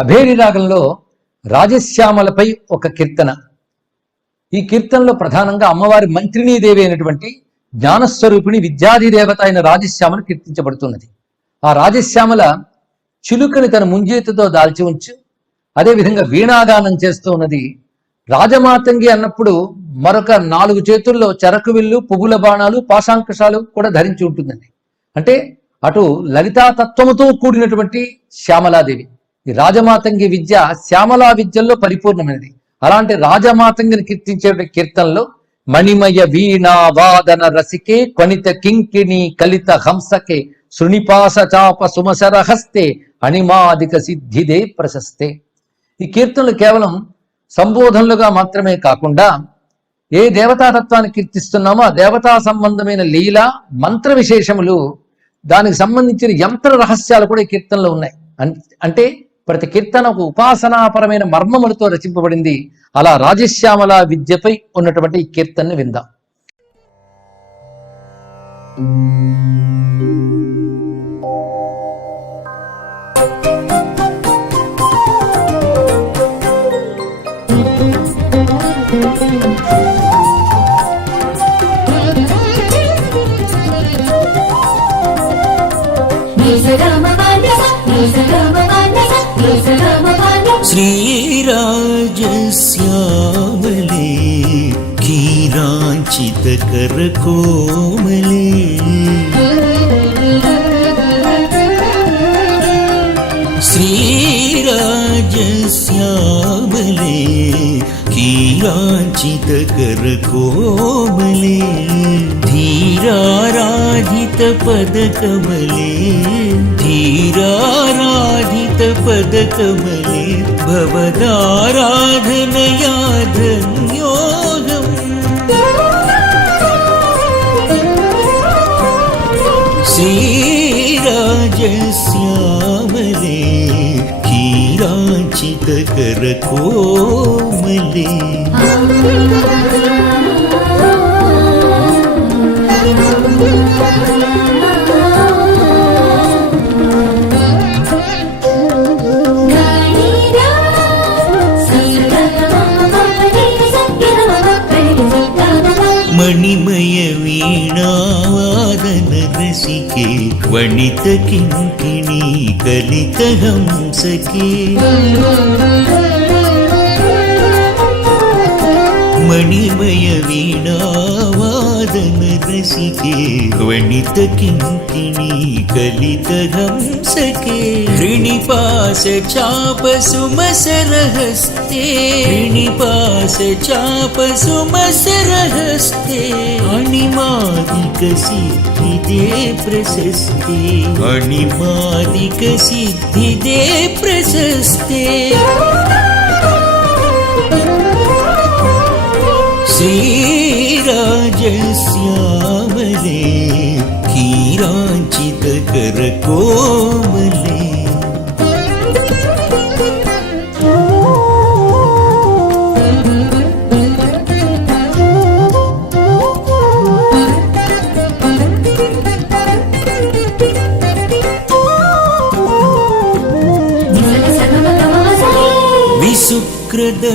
అభేరి రాగంలో రాజశ్యామలపై ఒక కీర్తన. ఈ కీర్తనలో ప్రధానంగా అమ్మవారి మంత్రినీదేవి అయినటువంటి జ్ఞానస్వరూపిణి విద్యాధిదేవత అయిన రాజశ్యామల కీర్తించబడుతున్నది. ఆ రాజశ్యామల చిలుకని తన ముంజేతితో దాల్చి ఉంచు, అదేవిధంగా వీణాగానం చేస్తూ ఉన్నది. రాజమాతంగి అన్నప్పుడు మరొక 4 చేతుల్లో చెరకు విల్లు, పువ్వుల బాణాలు, పాశాంకుశాలు కూడా ధరించి ఉంటుందండి. అంటే అటు లలితాతత్వముతో కూడినటువంటి శ్యామలాదేవి. ఈ రాజమాతంగి విద్య శ్యామలా విద్యల్లో పరిపూర్ణమైనది. అలాంటి రాజమాతంగిని కీర్తించే కీర్తనలో మణిమయ వీణా వాదన రసికే క్వణిత కింకిణి కలిత హంసకే శృణిపాస చాప సుమసర హస్తే అణిమాదిక సిద్ధిదే ప్రశస్తే. ఈ కీర్తనలు కేవలం సంబోధనలుగా మాత్రమే కాకుండా ఏ దేవతాతత్వాన్ని కీర్తిస్తున్నామో ఆ దేవతా సంబంధమైన లీల మంత్ర విశేషములు, దానికి సంబంధించిన యంత్ర రహస్యాలు కూడా ఈ కీర్తనలో ఉన్నాయి. అంటే ప్రతి కీర్తన ఒక ఉపాసనాపరమైన మర్మములతో రచింపబడింది. అలా రాజశ్యామల విద్యపై ఉన్నటువంటి ఈ కీర్తనని విందాం. श्रीराजश्यामले कीराञ्चितकरकोमले श्रीराजश्यामले कीराञ्चितकरकोमले धीराराधितपदकमले धीराराधितपदकमले भवदाराधनया धन्योऽहम् श्रीराजश्यामले कीराञ्चितकरकोमले मणिमय वीणावादन रसिके वणित किंकिणी कलित हंसके मणिमय वीणावादन रसिके वणित किंकिणी कलित हंसके ऋणिपास चाप सुमसरहस्ते ऋणिपास चाप सुमसरहस्ते अणिमादिक सिद्धिदे प्रशस्ते अणिमादिक सिद्धिदे प्रशस्ते श्रीराजश्यामले कीराञ्चितकरकोमले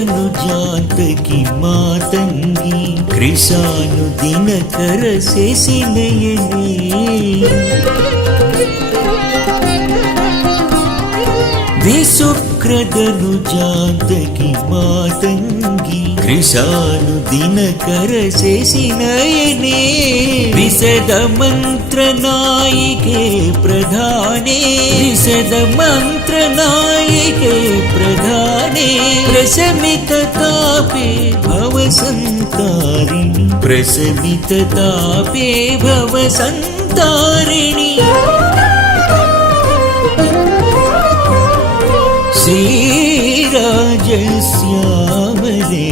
विसुक्रदनुजान्तकी मातंगी कृशानुदिनकर शेषिनयने विसुक्रदनुजान्तकी मातंगी कृशानुदिनकर शेषिनयने विशद मंत्रनायिके प्रधाने विशद मंत्रनायिके प्रधाने प्रशमिततापे भवसंतारिणि प्रशमिततापे भवसंतारिणि श्रीराजश्यामले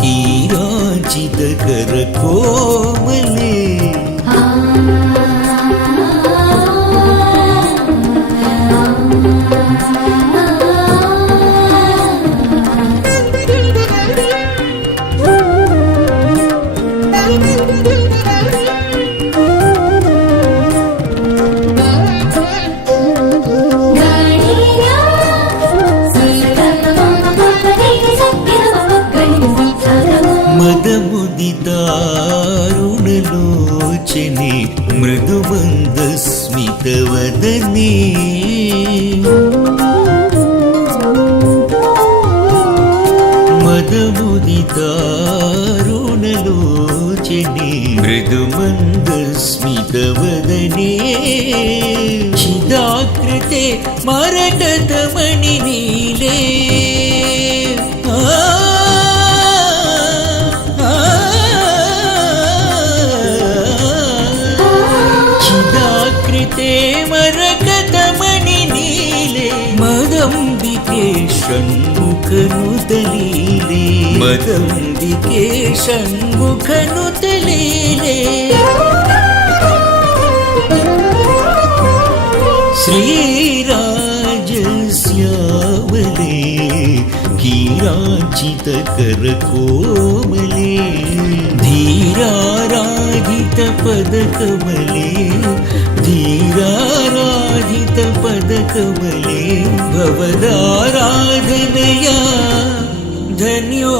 कीराञ्चितकरकोमले मृदुमन्दस्मितवदने मदमुदितारुणलोचने मृदुमन्दस्मितवदने चिदाकृते मरकतमणिनीले चिदाकृते मरकतमणिनीले मदम्बिके षण्मुखनुतलीले मदम्बिके षण्मुखनुतलीले श्रीराजस्यावले कीराचितकरकोमले धीराराधितपदकमले धीराराधितपदकमले भवदाराधनया धन्यो